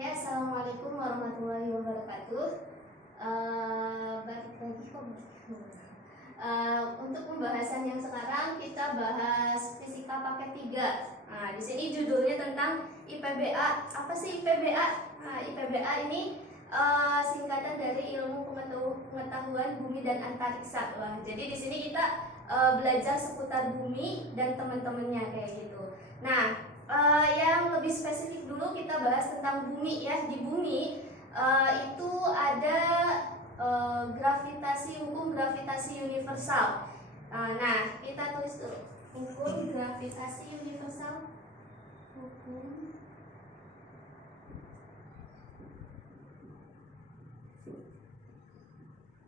Oke, assalamualaikum warahmatullahi wabarakatuh. Balik lagi kok. Untuk pembahasan yang sekarang kita bahas fisika paket 3. Nah, di sini judulnya tentang IPBA. Apa sih IPBA? Nah, IPBA ini singkatan dari ilmu pengetahuan bumi dan antariksa. Wah, jadi di sini kita belajar seputar bumi dan teman-temannya kayak gitu. Nah, yang lebih spesifik dulu kita bahas tentang bumi ya. Di bumi itu ada hukum gravitasi universal. Nah, kita tulis dulu hukum gravitasi universal. Hukum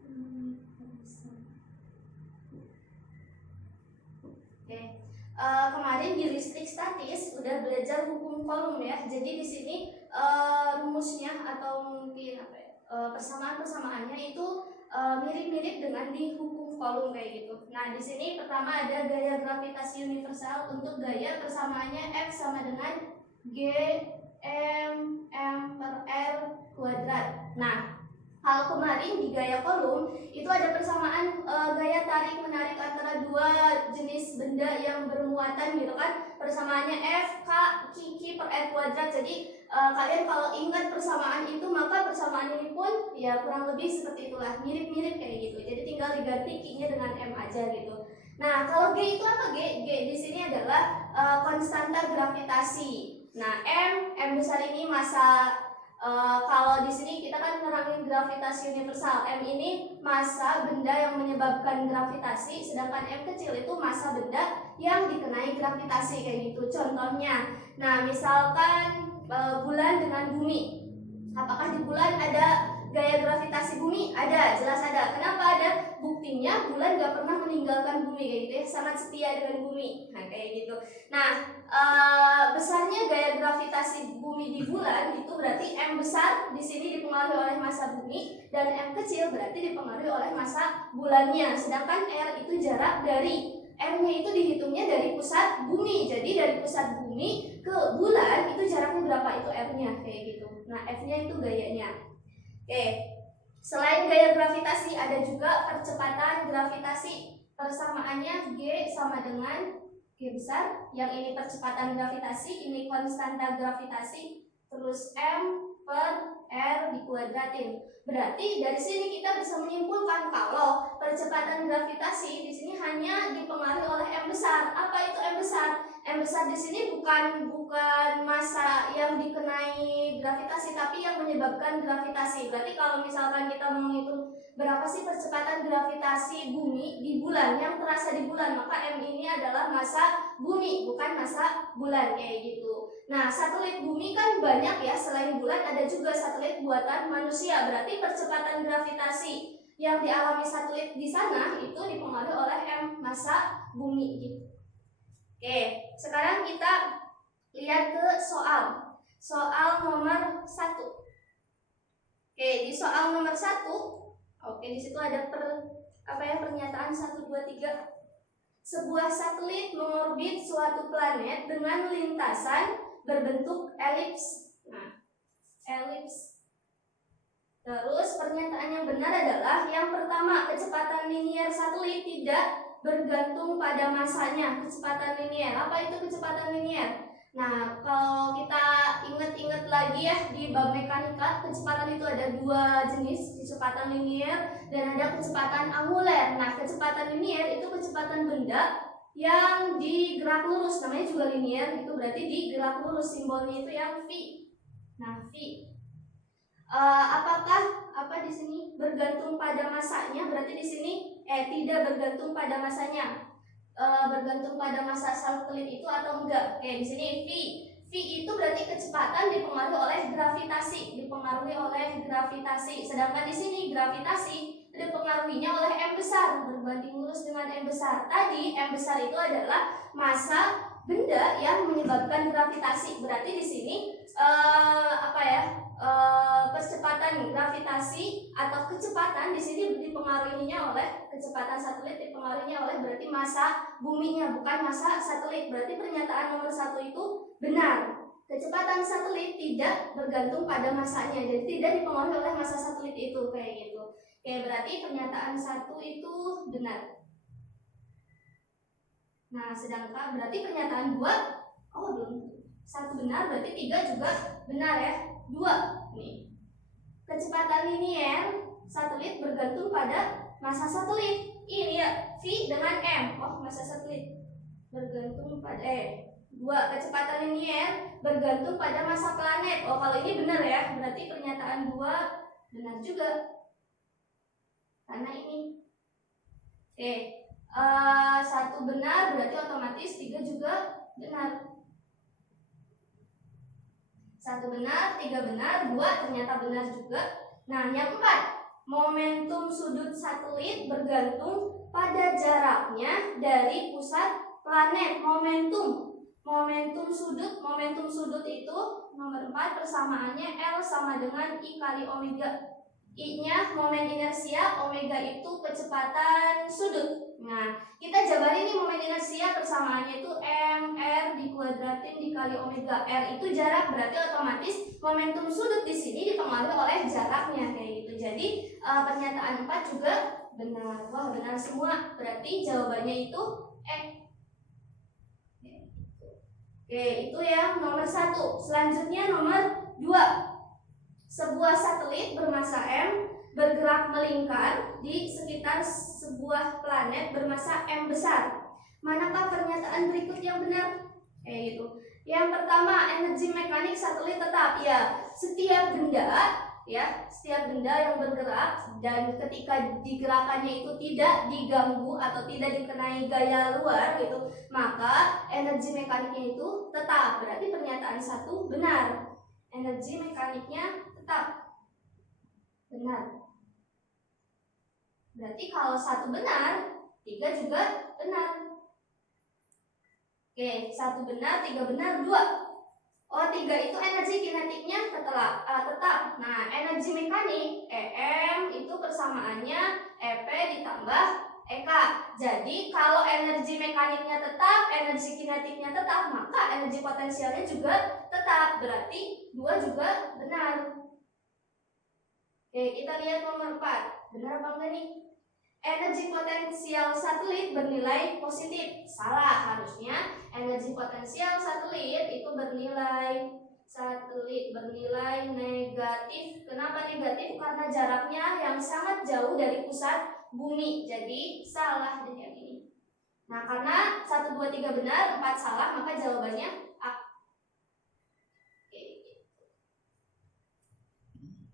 universal. Oke. Kemarin di listrik statis udah belajar hukum Coulomb ya. Jadi di sini rumusnya atau mungkin persamaan-persamaannya itu mirip-mirip dengan di hukum Coulomb kayak gitu. Nah, di sini pertama ada gaya gravitasi universal. Untuk gaya persamaannya F sama dengan G m per R kuadrat. Nah, kalau kemarin di gaya Coulomb itu ada persamaan gaya tarik menarik antara dua jenis benda yang bermuatan gitu kan. Persamaannya F K Q per R kuadrat. Jadi kalian kalau ingat persamaan itu maka persamaan ini pun ya kurang lebih seperti itulah, mirip-mirip kayak gitu. Jadi tinggal diganti Q-nya dengan M aja gitu. Nah, kalau G itu apa? G di sini adalah konstanta gravitasi. Nah, M besar ini massa. Kalau di sini kita kan nerangin gravitasi universal. M ini massa benda yang menyebabkan gravitasi, sedangkan M kecil itu massa benda yang dikenai gravitasi kayak gitu. Contohnya, nah misalkan bulan dengan bumi. Apakah di bulan ada gaya gravitasi bumi? Ada, jelas ada. Kenapa ada? Buktinya bulan gak pernah meninggalkan bumi kayak gitu ya, sangat setia dengan bumi. Nah kayak gitu. Nah, besarnya gaya gravitasi bumi di bulan itu berarti M besar di sini dipengaruhi oleh massa bumi dan M kecil berarti dipengaruhi oleh massa bulannya. Sedangkan R itu jarak dari R-nya itu dihitungnya dari pusat bumi. Jadi dari pusat bumi ke bulan itu jaraknya berapa? Itu R-nya kayak gitu. Nah, F-nya itu gayanya. Oke. Selain gaya gravitasi ada juga percepatan gravitasi. Persamaannya G sama dengan G besar. Yang ini percepatan gravitasi, ini konstanta gravitasi. Terus M per R dikuadratin. Berarti dari sini kita bisa menyimpulkan kalau percepatan gravitasi di sini hanya dipengaruhi oleh M besar. Apa itu M besar? M besar di sini bukan massa yang dikenai gravitasi, tapi yang menyebabkan gravitasi. Berarti kalau misalkan kita mau menghitung berapa sih percepatan gravitasi bumi di bulan yang terasa di bulan, maka M ini adalah massa bumi, bukan massa bulan kayak gitu. Nah, satelit bumi kan banyak ya, selain bulan ada juga satelit buatan manusia. Berarti percepatan gravitasi yang dialami satelit di sana itu dipengaruhi oleh M massa bumi gitu. Oke, sekarang kita lihat ke soal nomor 1. Oke, di soal nomor 1, oke, di situ ada pernyataan 1 2 3. Sebuah satelit mengorbit suatu planet dengan lintasan berbentuk elips. Nah, elips. Terus pernyataan yang benar adalah yang pertama, kecepatan linier satelit tidak bergantung pada massanya. Kecepatan linier. Apa itu kecepatan linier? Nah, kalau kita ingat-ingat lagi ya di bab mekanika, kecepatan itu ada dua jenis, kecepatan linier dan ada kecepatan anguler. Nah, kecepatan linier itu kecepatan benda yang digerak lurus, namanya juga linier, itu berarti digerak lurus, simbolnya itu yang V. Nah, V. Apakah di sini bergantung pada massanya? Berarti di sini tidak bergantung pada massanya. Bergantung pada massa satelit itu atau enggak? Oke, di sini V. V itu berarti kecepatan dipengaruhi oleh gravitasi. Sedangkan di sini gravitasi dipengaruhinya oleh M besar, berbanding lurus dengan M besar. Tadi M besar itu adalah massa benda yang menyebabkan gravitasi. Berarti di sini percepatan gravitasi atau kecepatan di sini dipengaruhinya oleh kecepatan satelit, dipengaruhinya oleh berarti massa buminya, bukan massa satelit. Berarti pernyataan nomor 1 itu benar. kecepatan satelit tidak bergantung pada masanya, jadi tidak dipengaruhi oleh massa satelit itu, kayak gitu. Oke, berarti pernyataan 1 itu benar. Nah, sedangkan berarti pernyataan 2, oh belum. 1 benar, berarti 3 juga benar ya. 2 nih. Kecepatan linier satelit bergantung pada massa satelit. Ini ya, V dengan M. Oh, massa satelit bergantung pada 2. Kecepatan linier bergantung pada massa planet. Oh, kalau ini benar ya. Berarti pernyataan 2 benar juga. Karena ini. Oke. 1 benar, berarti otomatis 3 juga benar. 1 benar, 3 benar, 2 ternyata benar juga. Nah, yang 4. Momentum sudut satelit bergantung pada jaraknya dari pusat planet. Momentum sudut itu nomor 4 persamaannya L sama dengan I kali omega. I-nya momen inersia, omega itu kecepatan sudut. Nah, kita jabarin nih momen inersia persamaannya itu mr dikuadratin dikali omega. R itu jarak, berarti otomatis momentum sudut di sini dipengaruhi oleh jaraknya, kayak gitu. Jadi pernyataan 4 juga benar. Wah, benar semua. Berarti jawabannya itu Oke, itu yang nomor 1. Selanjutnya nomor 2. Sebuah satelit bermassa M bergerak melingkar di sekitar sebuah planet bermassa M besar. Manakah pernyataan berikut yang benar? Gitu. Yang pertama, energi mekanik satelit tetap. Ya, setiap benda yang bergerak dan ketika digerakannya itu tidak diganggu atau tidak dikenai gaya luar gitu, maka energi mekaniknya itu tetap. Berarti pernyataan 1 benar. Energi mekaniknya tetap benar. Berarti kalau 1 benar, 3 juga benar. Oke, 1 benar, 3 benar, 2. Oh, 3 itu energi kinetiknya tetap. Nah, energi mekanik EM itu persamaannya EP ditambah EK. Jadi kalau energi mekaniknya tetap, energi kinetiknya tetap, maka energi potensialnya juga tetap. Berarti 2 juga benar. Oke, kita lihat nomor 4. Benar apa enggak nih? Energi potensial satelit bernilai positif. Salah, harusnya energi potensial satelit itu bernilai negatif. Kenapa negatif? Karena jaraknya yang sangat jauh dari pusat bumi. Jadi salah deh yang ini. Nah, karena 1, 2, 3 benar, 4 salah, maka jawabannya A.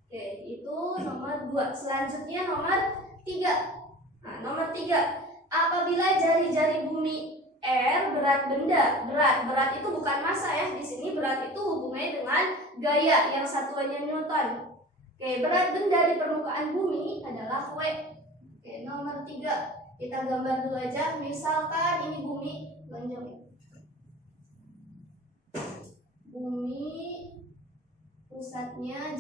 Oke, itu nomor 2. Selanjutnya nomor 3. Nah, nomor 3. Apabila jari-jari bumi R berat benda, berat itu bukan massa ya. Di sini berat itu hubungannya dengan gaya yang satuannya Newton. Oke, berat benda di permukaan bumi adalah W. Oke, nomor 3. Kita gambar dulu aja. Misalkan ini bumi, lonjong ya. Bumi pusatnya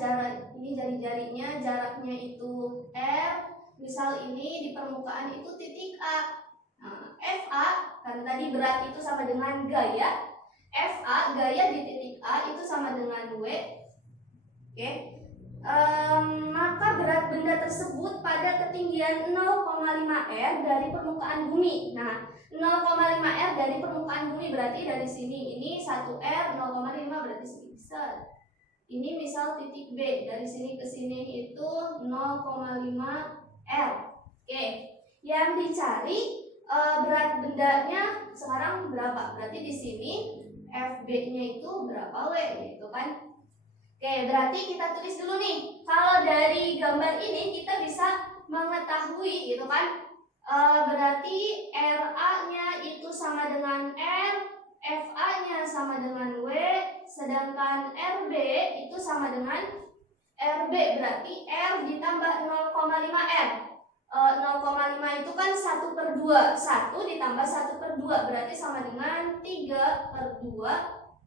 ini jari-jarinya, jaraknya itu R. Misal ini di permukaan itu titik A. Nah, FA kan tadi berat itu sama dengan gaya. FA gaya di titik A itu sama dengan W. Oke. Maka berat benda tersebut pada ketinggian 0,5 R dari permukaan bumi. Nah, 0,5 R dari permukaan bumi berarti dari sini ini 1 R 0,5 berarti segini besar. Ini misal titik B, dari sini ke sini itu 0,5 R. Oke, yang dicari berat bendanya sekarang berapa? Berarti di sini FB-nya itu berapa W gitu kan? Oke, berarti kita tulis dulu nih. Kalau dari gambar ini kita bisa mengetahui gitu kan? Berarti RA-nya itu sama dengan R, FA-nya sama dengan W, sedangkan RB itu sama dengan RB, berarti R ditambah 0,5 R. 0,5 itu kan 1/2. 1 ditambah 1/2 berarti sama dengan 3/2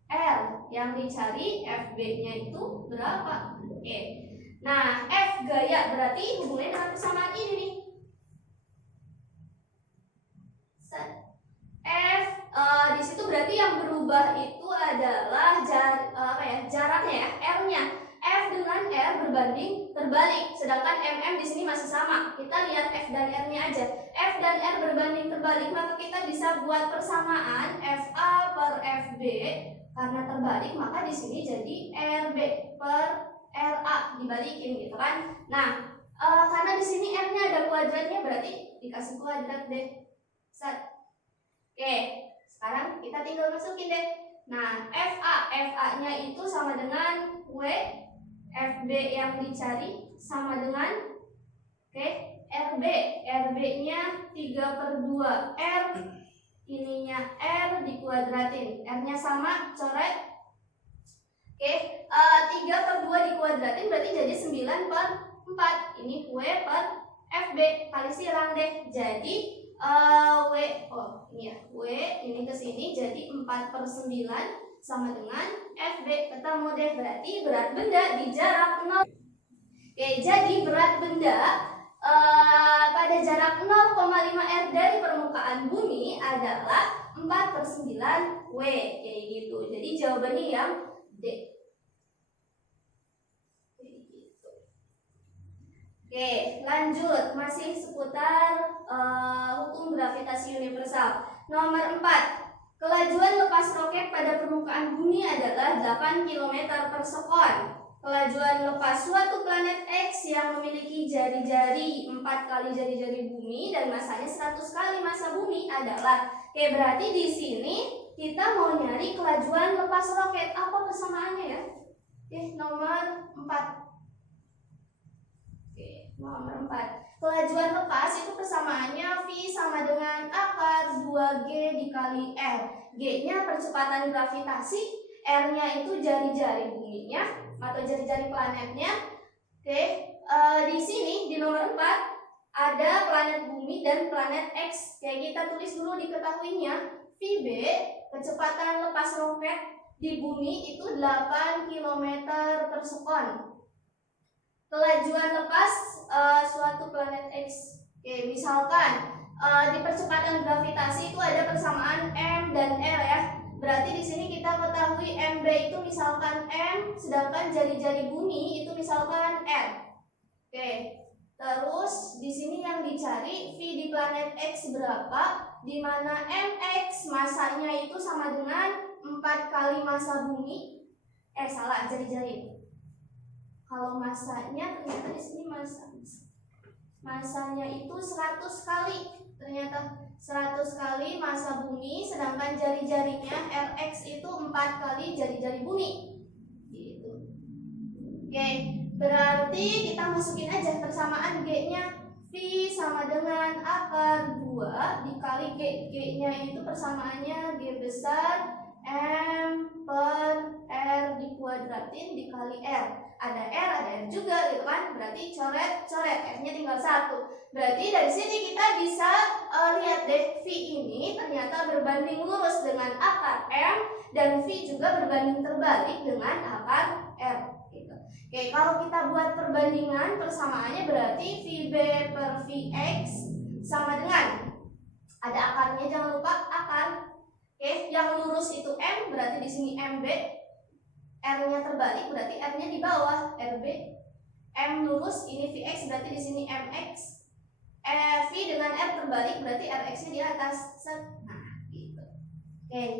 R. Yang dicari FB-nya itu berapa? Oke. Nah, F gaya berarti hubungannya dengan persamaan ini nih. F di situ berarti yang berubah itu adalah berbanding terbalik. Sedangkan mm di sini masih sama. Kita lihat F dan R-nya aja. F dan R berbanding terbalik, maka kita bisa buat persamaan FA per FB. Karena terbalik, maka di sini jadi RB per RA dibalikin gitu kan. Nah, karena di sini R-nya ada kuadratnya, berarti dikasih kuadrat deh. Set. Oke, sekarang kita tinggal masukin deh. Nah, FA-nya itu sama dengan W, FB yang dicari sama dengan RB-nya 3/2 R, ininya R dikuadratin, R-nya sama, coret. 3/2 dikuadratin berarti jadi 9/4. Ini W per FB, kali silang deh. Jadi W ini ke sini jadi 4/9 sama dengan FB. Ketemu deh, berarti berat benda di jarak 0. Jadi berat benda pada jarak 0,5 R dari permukaan bumi adalah 4/9 W, kayak gitu. Jadi jawabannya yang D. Lanjut, masih seputar hukum gravitasi universal. Nomor 4. Kelajuan lepas roket pada permukaan bumi adalah 8 km per sekon. Kelajuan lepas suatu planet X yang memiliki jari-jari 4 kali jari-jari bumi dan masanya 100 kali massa bumi adalah. Berarti di sini kita mau nyari kelajuan lepas roket. Apa persamaannya ya? Nomor 4. Nomor 4. Kelajuan lepas itu persamaannya V sama dengan akar 2G dikali R. G-nya percepatan gravitasi, R-nya itu jari-jari buminya atau jari-jari planetnya. Di sini di nomor 4 ada planet bumi dan planet X. Kita tulis dulu diketahuinya. VB, kecepatan lepas roket di bumi itu 8 km per sekon. Kelajuan lepas suatu planet X. Misalkan di percepatan gravitasi itu ada persamaan M dan R ya. Berarti di sini kita ketahui MB itu misalkan M, sedangkan jari-jari bumi itu misalkan R. Terus di sini yang dicari V di planet X berapa? Di mana MX masanya itu sama dengan 4 kali massa bumi. Salah, jari-jari. Kalau masanya ternyata di sini masanya itu 100 kali. Ternyata 100 kali massa bumi, sedangkan jari-jarinya Rx itu 4 kali jari-jari bumi. Gitu. Berarti kita masukin aja persamaan G-nya. V sama dengan akar 2 dikali G. G-nya itu persamaannya G besar M per R dikuadratin dikali R. Ada R juga gitu kan. Berarti coret, R-nya tinggal 1. Berarti dari sini kita bisa lihat deh, V ini ternyata berbanding lurus dengan akar M dan V juga berbanding terbalik dengan akar R gitu. Kalau kita buat perbandingan persamaannya berarti VB per Vx sama dengan, ada akarnya, jangan lupa akar. Yang lurus itu M, berarti di sini MB. R-nya terbalik berarti R-nya di bawah, RB. M lurus, ini Vx berarti di sini Mx. V dengan R terbalik berarti Rx-nya di atas. Nah, gitu.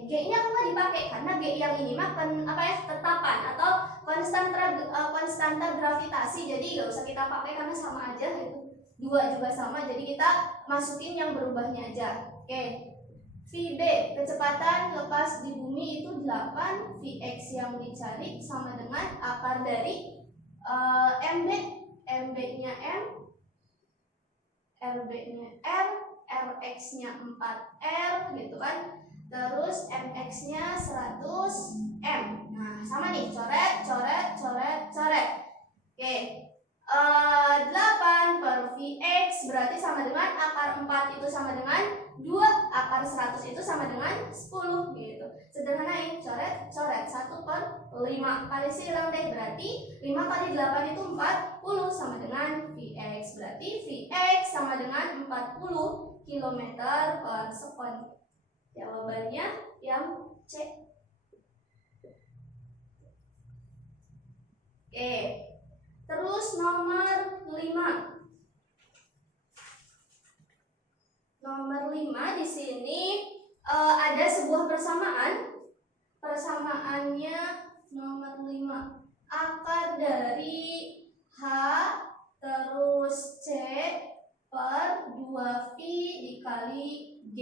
G-nya kok nggak dipakai karena G yang ini mah tetapan atau konstanta gravitasi. Jadi nggak usah kita pakai karena sama aja itu. Dua juga sama, jadi kita masukin yang berubahnya aja. VB, kecepatan lepas di bumi itu 8, Vx yang dicari sama dengan akar dari MB. MB-nya M, RB-nya R, Rx-nya 4R gitu kan. Terus Mx-nya 100 M. Nah, sama nih, coret. 8 per Vx berarti sama dengan akar 4 itu sama dengan 2, akar 100 itu sama dengan 10 gitu. Sederhanain, coret 1 per 5 kali silang deh, berarti 5 kali 8 itu 40 sama dengan Vx. Berarti Vx sama dengan 40 km per sekon. Jawabannya yang C. Terus sini ada sebuah persamaan. Persamaannya nomor 5. Akar dari H terus C per 2V dikali G.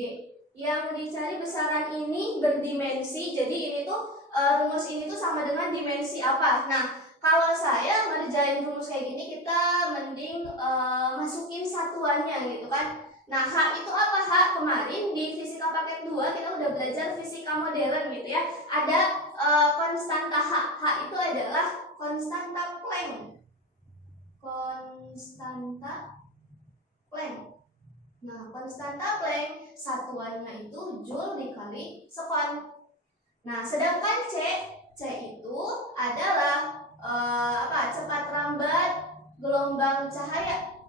Yang dicari besaran ini berdimensi. Jadi ini tuh rumus ini tuh sama dengan dimensi apa. Nah, kalau saya ngerjain rumus kayak gini, kita mending masukin satuannya gitu kan. Nah, H itu apa? H kemarin di fisika paket 2 kita udah belajar fisika modern gitu ya. Ada konstanta H. H itu adalah konstanta Planck. Konstanta Planck. Nah, konstanta Planck satuannya itu Joule dikali sekon. Nah, sedangkan C itu adalah cepat rambat gelombang cahaya.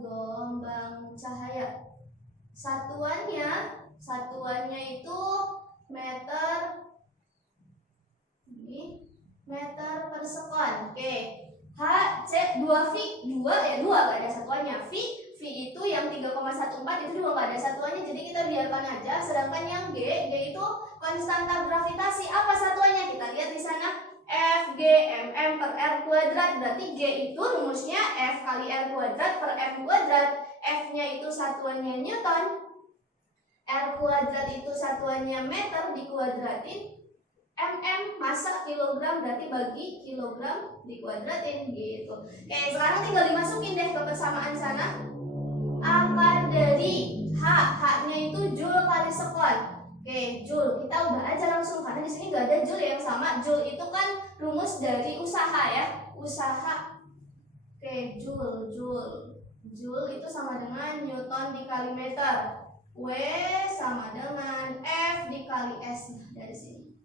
Gelombang cahaya. Satuannya itu meter per sekon. Oke. H, C, 2V, 2 gak ada satuannya. V itu yang 3,14 itu juga gak ada satuannya, jadi kita biarkan aja. Sedangkan yang G itu konstanta gravitasi. Apa satuannya? Kita lihat di sana. F, G, mm per R kuadrat. Berarti G itu rumusnya F kali R kuadrat per M kuadrat. F-nya itu satuannya Newton. R kuadrat itu satuannya meter dikuadratin. mm massa kilogram, berarti bagi kilogram dikuadratin gitu. Oke, sekarang tinggal dimasukin deh ke persamaan sana. Akar dari H-nya itu Joule kali sekon. Oke, Joule kita ubah aja langsung karena di sini nggak ada Joule yang sama. Joule itu kan rumus dari usaha ya, usaha. Oke, Joule itu sama dengan Newton dikali meter. W sama dengan F dikali S. Nah, dari sini.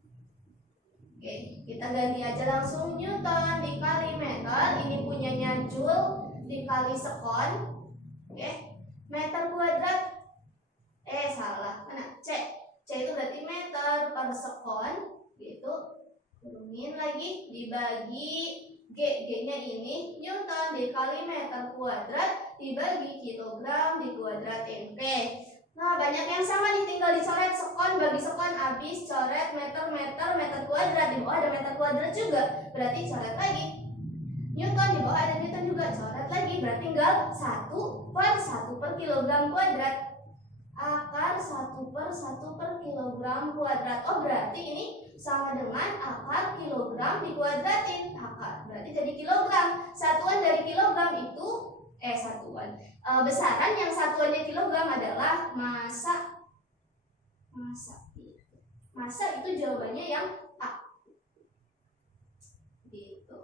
Oke, kita ganti aja langsung Newton dikali meter. Ini punyanya Joule dikali sekon. Oke, meter kuadrat. Salah. Mana? C itu berarti meter per sekon. Gitu. Kurungin lagi dibagi G-nya ini Newton dikali meter kuadrat dibagi kilogram dikuadratin. Oke. Nah, banyak yang sama nih, tinggal dicoret sekon bagi sekon, habis coret meter kuadrat, di bawah ada meter kuadrat juga, berarti coret lagi. Newton di bawah ada Newton juga, coret lagi, berarti tinggal 1/1 per kilogram kuadrat. Akar 1/1 per kilogram kuadrat. Oh, berarti ini sama dengan akar kilogram dikuadratin. Akar berarti jadi kilogram. Satuan dari kilogram itu besaran yang satuannya kilogram adalah massa. Massa itu jawabannya yang A. Gitu.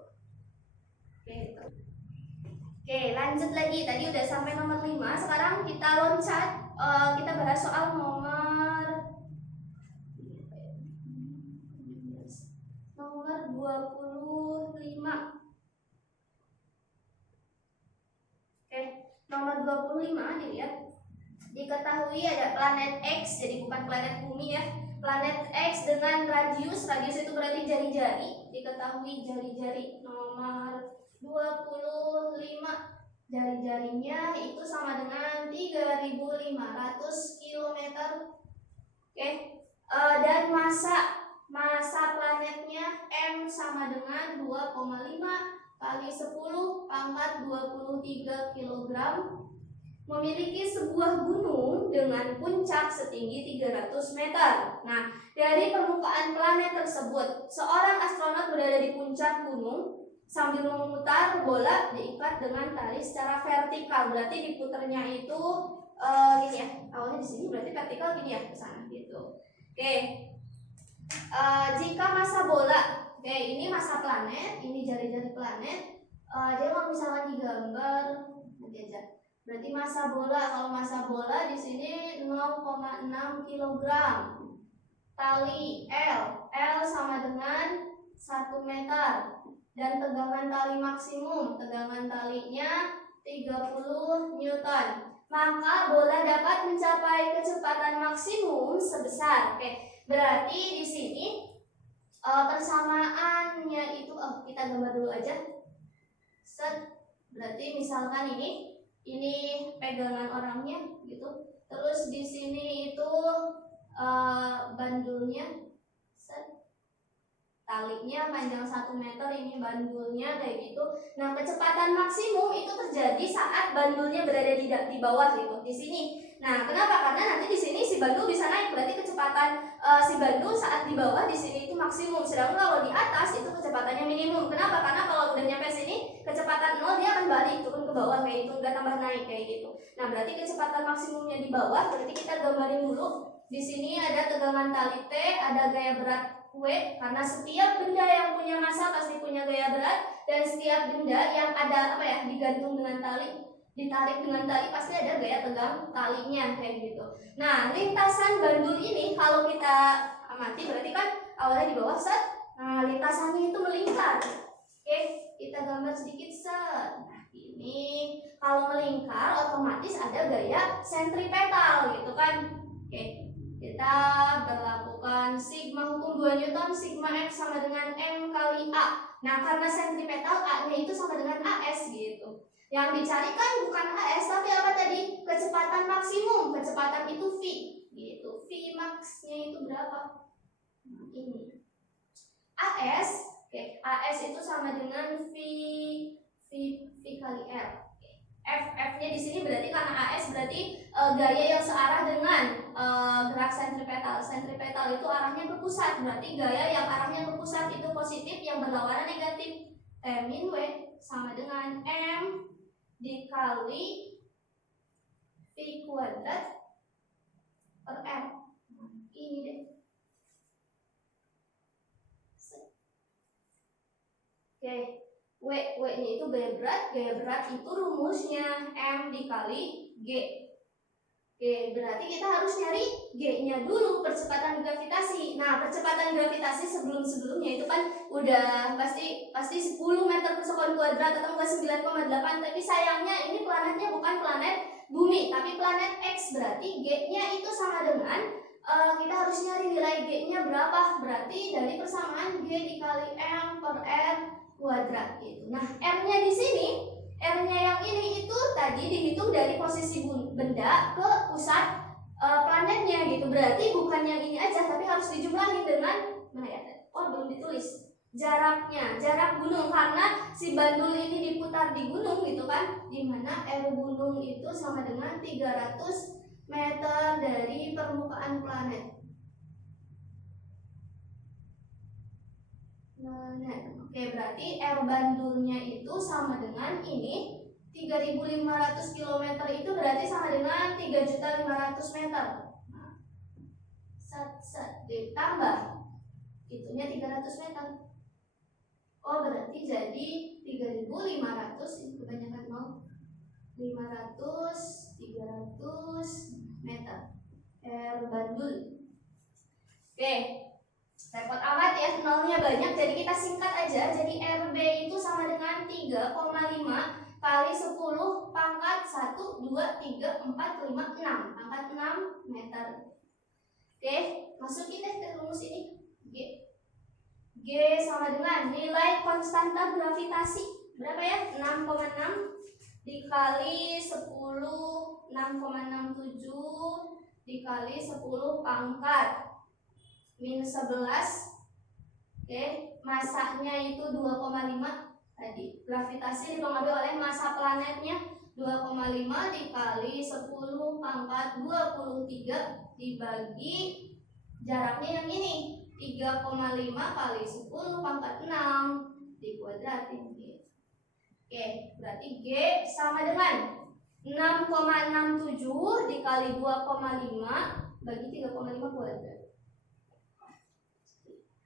Oke, lanjut lagi. Tadi udah sampai nomor 5. Sekarang kita loncat. Kita bahas soal nomor 25. Nomor 25 dilihat. Diketahui ada planet X, jadi bukan planet bumi ya. Planet X dengan radius itu berarti jari-jari. Diketahui jari-jari. Nomor 25. Jari-jarinya itu sama dengan 3.500 km. Oke. Dan massa planetnya M sama dengan 2,5 kali 10 pangkat 23 kg, memiliki sebuah gunung dengan puncak setinggi 300 meter. Nah, dari permukaan planet tersebut, seorang astronot berada di puncak gunung sambil memutar bola diikat dengan tali secara vertikal. Berarti diputarnya itu gini ya, awalnya di sini berarti vertikal gini ya, ke sana gitu. Oke. Jika massa bola, oke, ini massa planet, ini jari-jari planet. Jadi kalau misalkan digambar nanti aja. Berarti massa bola, kalau massa bola di sini 0,6 kg. Tali L sama dengan 1 meter. Dan tegangan tali maksimum, tegangan talinya 30 Newton. Maka bola dapat mencapai kecepatan maksimum sebesar. Oke, berarti di sini persamaannya itu kita gambar dulu aja. Set. Berarti misalkan ini ini pegangan orangnya gitu. Terus di sini itu bandulnya, talinya panjang 1 meter, ini bandulnya kayak gitu. Nah, kecepatan maksimum itu terjadi saat bandulnya berada di bawah gitu, di sini. Nah, kenapa? Karena nanti di sini si bandul bisa naik, berarti kecepatan si bandul saat di bawah di sini itu maksimum. Sedangkan kalau di atas itu kecepatannya minimum. Kenapa? Karena kalau udah nyampe sini kecepatan 0 dia akan balik turun ke bawah kayak gitu, nggak tambah naik kayak gitu. Nah, berarti kecepatan maksimumnya di bawah. Berarti kita gambarin dulu. Di sini ada tegangan tali T, ada gaya berat W, karena setiap benda yang punya massa pasti punya gaya berat, dan setiap benda yang ada digantung dengan tali, ditarik dengan tali, pasti ada gaya tegang talinya kayak gitu. Nah, lintasan bandul ini kalau kita amati berarti kan awalnya di bawah set. Nah, lintasannya itu melingkar. Oke, kita gambar sedikit set. Nah, ini kalau melingkar otomatis ada gaya sentripetal gitu kan. Oke. Kita berlakukan sigma hukum 2 Newton, sigma F sama dengan M kali A. Nah, karena sentripetal A-nya itu sama dengan AS gitu. Yang dicarikan bukan AS, tapi apa tadi? Kecepatan maksimum. Kecepatan itu V gitu. V max-nya itu berapa? Nah, ini. AS, oke. AS itu sama dengan V kali R. F-nya di sini berarti karena AS berarti gaya yang searah dengan gerak sentripetal. Sentripetal itu arahnya ke pusat, berarti gaya yang arahnya ke pusat itu positif, yang berlawanan negatif. M min W sama dengan M dikali V kuadrat per R. Ini deh. Oke. W-nya itu gaya berat itu rumusnya M dikali G. Oke, berarti kita harus nyari G-nya dulu, percepatan gravitasi. Nah, percepatan gravitasi sebelumnya itu kan udah pasti 10 meter per sekon kuadrat atau enggak 9,8, tapi sayangnya ini planetnya bukan planet bumi, tapi planet X. Berarti G-nya itu sama dengan kita harus nyari nilai G-nya berapa. Berarti dari persamaan G dikali M per R kuadrat gitu. Nah, R-nya di sini, R-nya yang ini itu tadi dihitung dari posisi benda ke pusat planetnya gitu. Berarti bukan yang ini aja, tapi harus dijumlahin dengan mana ya? Oh, belum ditulis. Jaraknya, jarak gunung, karena si bandul ini diputar di gunung gitu kan. Dimana R gunung itu sama dengan 300 meter dari permukaan planet. Nah, oke, berarti R bandulnya itu sama dengan ini 3.500 km itu berarti sama dengan 3.500 meter. Nah, ditambah itunya 300 meter. Oh, berarti jadi 3.500, ini kebanyakan 0. 500, 300 meter R bandul. Oke. Repot amat ya, nolnya banyak, jadi kita singkat aja. Jadi RB itu sama dengan 3,5 kali 10 pangkat 1, 2, 3, 4, 5, 6. Pangkat 6 meter. Oke, masukin deh ke rumus ini. G sama dengan nilai konstanta gravitasi. Berapa ya? 6,6 dikali 10, 6,67 dikali 10 pangkat min 11. Oke, masanya itu 2,5 tadi. Gravitasi dipengaruhi oleh massa planetnya. 2,5 dikali 10 pangkat 23 dibagi jaraknya yang ini 3,5 kali 10 pangkat 6 dikuadratin. Oke, berarti G sama dengan 6,67 dikali 2,5 bagi 3,5 kuadrat.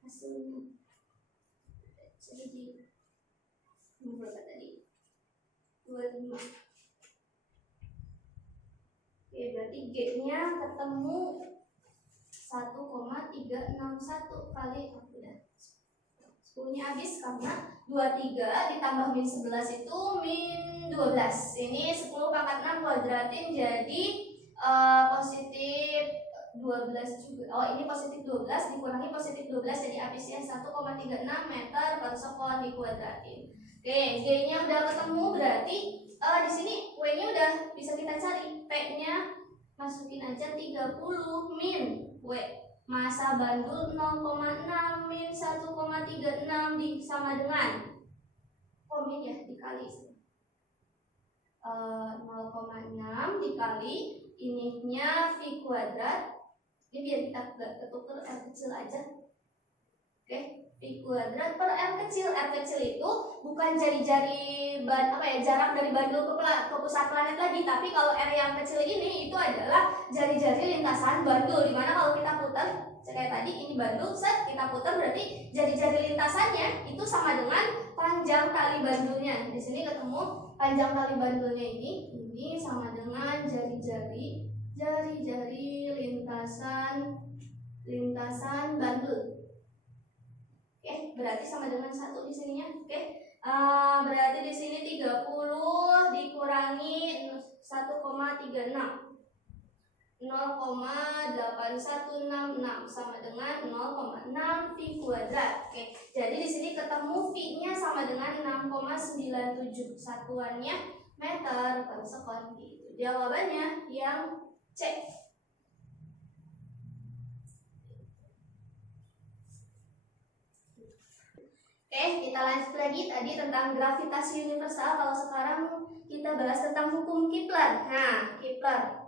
Hasilnya jadi berapa tadi? 25. Oke, berarti G-nya ketemu 1,361 kali udah 10-nya habis karena 23 ditambah min 11 itu min 12. Ini 10 pangkat 6 kuadratin jadi positif 12 juga. Oh, ini positif 12 dikurangi positif 12 jadi habisnya 1,36 meter per sekon dikuadratin. Oke, G-nya udah ketemu, berarti di sini W-nya udah bisa kita cari. P-nya masukin aja 30 min W. Masa bandul 0,6 min 1,36 sama dengan min ya dikali 0,6 dikali ininya V kuadrat. Ini biar kita gak ketuker R kecil aja. Oke, V kuadrat per R kecil. R kecil itu bukan jari-jari jarak dari bandul ke pusat planet lagi, tapi kalau R yang kecil ini itu adalah jari-jari lintasan bandul, dimana kalau kita putar kayak tadi ini bandul, kita putar berarti jari-jari lintasannya itu sama dengan panjang tali bandulnya. Di sini ketemu panjang tali bandulnya ini sama dengan jari-jari lintasan bandul. Oke, berarti sama dengan 1 di sininya. Oke. Berarti di sini 30 dikurangi 1,36. 0,8166 sama dengan 0,6 V kuadrat. Oke, jadi di sini ketemu V-nya sama dengan 6,97, satuannya meter per sekon gitu. Jawabannya yang C. Oke, kita lanjut lagi tadi tentang gravitasi universal. Kalau sekarang kita bahas tentang hukum Kepler. Nah, Kepler.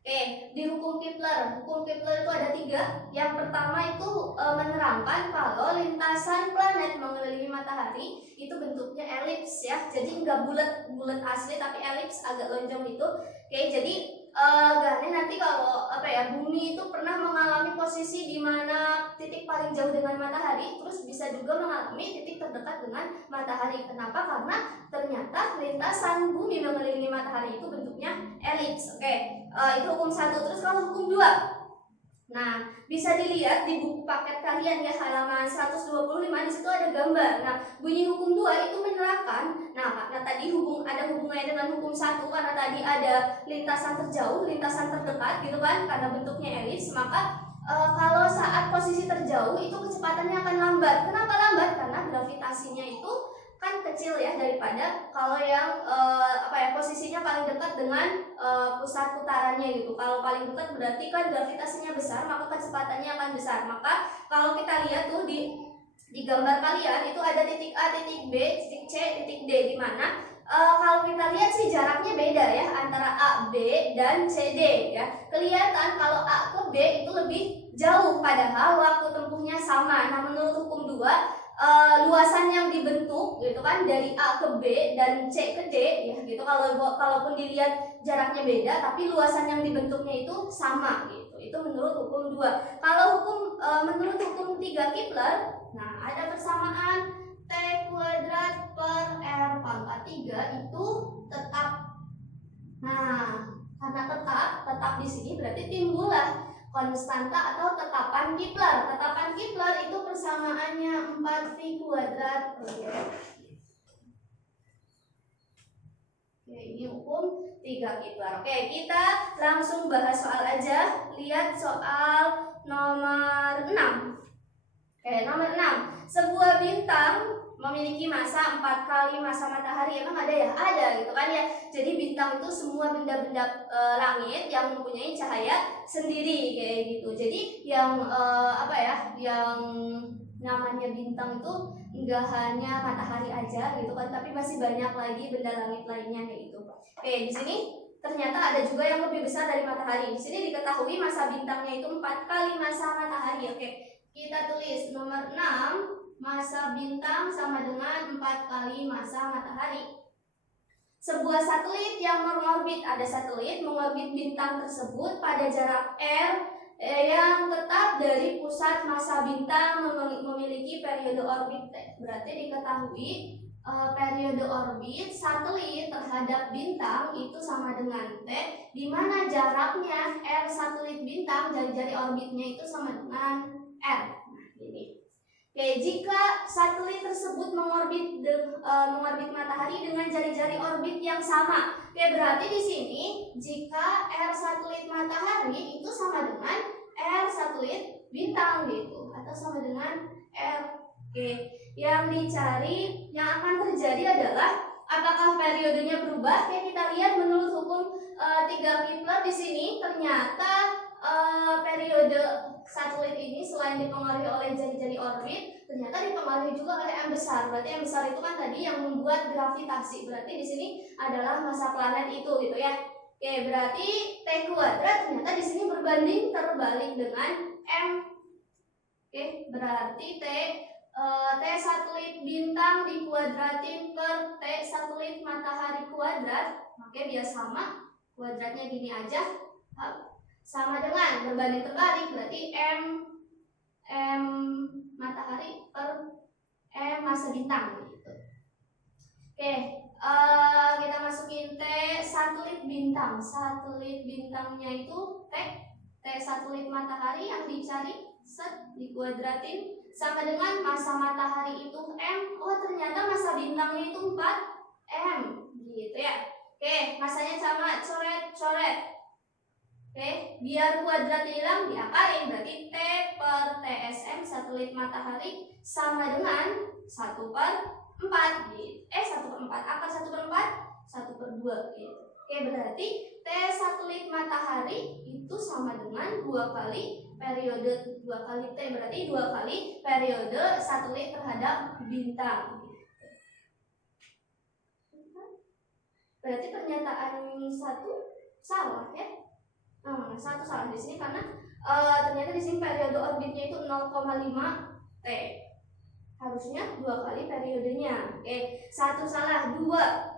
Oke, di hukum Kepler itu ada 3. Yang pertama itu menerangkan kalau lintasan planet mengelilingi matahari itu bentuknya elips ya. Jadi nggak bulat asli tapi elips, agak lonjong gitu. Oke, jadi nanti kalau bumi itu pernah mengalami posisi di mana titik paling jauh dengan matahari, terus bisa juga mengalami titik terdekat dengan matahari. Kenapa? Karena ternyata lintasan bumi mengelilingi matahari itu bentuknya elips. Oke, itu hukum 1. Terus kalau hukum 2, nah bisa dilihat di buku paket kalian ya, halaman 125, di situ ada gambar. Nah, bunyi hukum 2 itu menerapkan, karena tadi ada hubungannya dengan hukum 1, karena tadi ada lintasan terjauh, lintasan terdekat gitu kan, karena bentuknya elips, maka kalau saat posisi terjauh itu kecepatannya akan lambat. Kenapa lambat? Karena gravitasinya itu kan kecil ya daripada kalau yang posisinya paling dekat dengan pusat putarannya gitu. Kalau paling dekat berarti kan gravitasinya besar, maka kecepatannya akan besar. Maka kalau kita lihat tuh di gambar kalian itu ada titik A, titik B, titik C, titik D, di mana kalau kita lihat sih jaraknya beda ya antara A, B, dan C, D ya. Kelihatan kalau A ke B itu lebih jauh, padahal waktu tempuhnya sama. Nah, menurut hukum 2, luasan yang dibentuk gitu kan dari A ke B dan C ke D ya gitu, kalaupun dilihat jaraknya beda tapi luasan yang dibentuknya itu sama gitu. Itu menurut hukum 2. Kalau menurut hukum 3 Kepler, nah ada persamaan T kuadrat per R pangkat 3 itu tetap. Nah, karena tetap di sini berarti timbullah konstanta atau tetapan Kepler. Tetapan Kepler itu persamaannya 4V kuadrat per R. Oke, ini hukum 3 Kepler. Oke, kita langsung bahas soal aja. Lihat soal nomor 6. Oke, nomor 6. Sebuah bintang memiliki massa 4 kali massa matahari. Emang ada ya? Ada gitu kan ya. Jadi bintang itu semua benda-benda langit yang mempunyai cahaya sendiri kayak gitu. Jadi yang yang namanya bintang itu enggak hanya matahari aja gitu kan, tapi masih banyak lagi benda langit lainnya kayak gitu. Oke, di sini ternyata ada juga yang lebih besar dari matahari. Di sini diketahui massa bintangnya itu 4 kali massa matahari. Oke, kita tulis nomor 6. Massa bintang sama dengan 4 kali massa matahari. Sebuah satelit yang mengorbit, ada satelit mengorbit bintang tersebut pada jarak R yang tetap dari pusat massa bintang memiliki periode orbit T. Berarti diketahui periode orbit satelit terhadap bintang itu sama dengan T, di mana jaraknya R satelit bintang, jari-jari orbitnya itu sama dengan R. Nah, ini. Oke, jika satelit tersebut mengorbit matahari dengan jari-jari orbit yang sama. Oke, berarti di sini jika R satelit matahari itu sama dengan R satelit bintang gitu, atau sama dengan R. Oke, Yang dicari, yang akan terjadi adalah apakah periodenya berubah? Kayak kita lihat menurut hukum 3 Kepler di sini ternyata periode satelit ini selain dipengaruhi oleh jari-jari orbit, ternyata dipengaruhi juga oleh M besar. Berarti M besar itu kan tadi yang membuat gravitasi. Berarti di sini adalah massa planet itu gitu ya. Oke, berarti T kuadrat ternyata di sini berbanding terbalik dengan M. Oke, berarti T satelit bintang dikuadratin per T satelit matahari kuadrat. Oke, biar sama. Kuadratnya gini aja. Sama dengan berbanding terbalik, berarti M matahari per M massa bintang gitu. Oke, kita masukin T satelit bintang. Satelit bintangnya itu T satelit matahari yang dicari dikuadratin sama dengan massa matahari itu M. Oh, ternyata massa bintangnya itu 4M gitu ya. Oke, massanya sama, coret. Oke, biar kuadratnya hilang diakalin, berarti T per TSM satelit matahari sama dengan 1/4 gitu. 1/4, akar 1/4, 1/2 gitu. Oke, berarti T satelit matahari itu sama dengan 2 kali periode, 2 kali T, berarti 2 kali periode satelit terhadap bintang. Berarti pernyataan 1 salah ya. Nah, 1 salah di sini karena ternyata di sini periode orbitnya itu 0,5 T. Harusnya 2 kali periodenya. Oke, 1 salah. 2.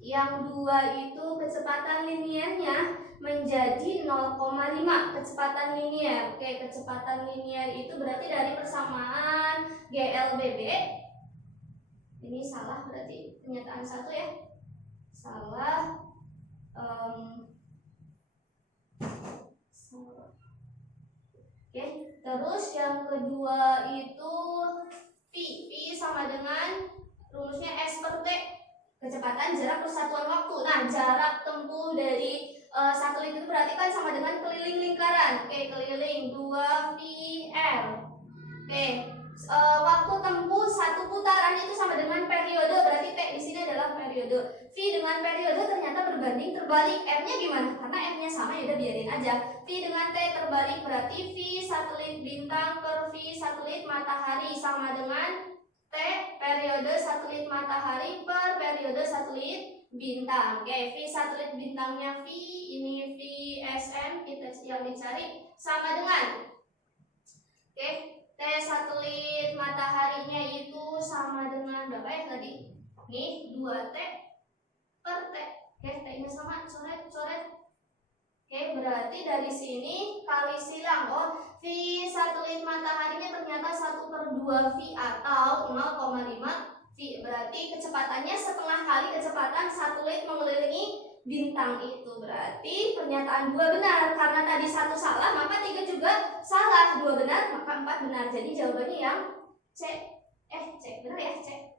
Yang 2 itu kecepatan linearnya menjadi 0,5 kecepatan linear. Oke, kecepatan linear itu berarti dari persamaan GLBB. Ini salah berarti pernyataan 1 ya. Salah. Oke, terus yang kedua itu V sama dengan rumusnya S per T, kecepatan jarak persatuan waktu. Nah, jarak tempuh dari satelit itu berarti kan sama dengan keliling lingkaran. Oke, keliling 2VL. Oke, waktu tempuh 1 putaran itu sama dengan periode, berarti T di sini adalah periode. V dengan periode ternyata berbanding terbalik. M-nya gimana? Karena M-nya sama, ya udah biarin aja. V dengan T terbalik berarti V satelit bintang per V satelit matahari sama dengan T periode satelit matahari per periode satelit bintang. Oke, V satelit bintangnya V, ini VSM kita yang dicari sama dengan T satelit mataharinya itu sama dengan berapa ya tadi? Nih 2T per T. Oke, T-nya sama, coret. Oke, berarti dari sini kali silang. Oh, V satelit mataharinya ternyata 1/2 V atau 0,5 V. Berarti kecepatannya setengah kali kecepatan satelit mengelilingi bintang itu. Berarti pernyataan 2 benar. Karena tadi 1 salah, maka 3 juga salah. 2 benar, maka 4 benar. Jadi jawabannya yang C. C, benar ya? C.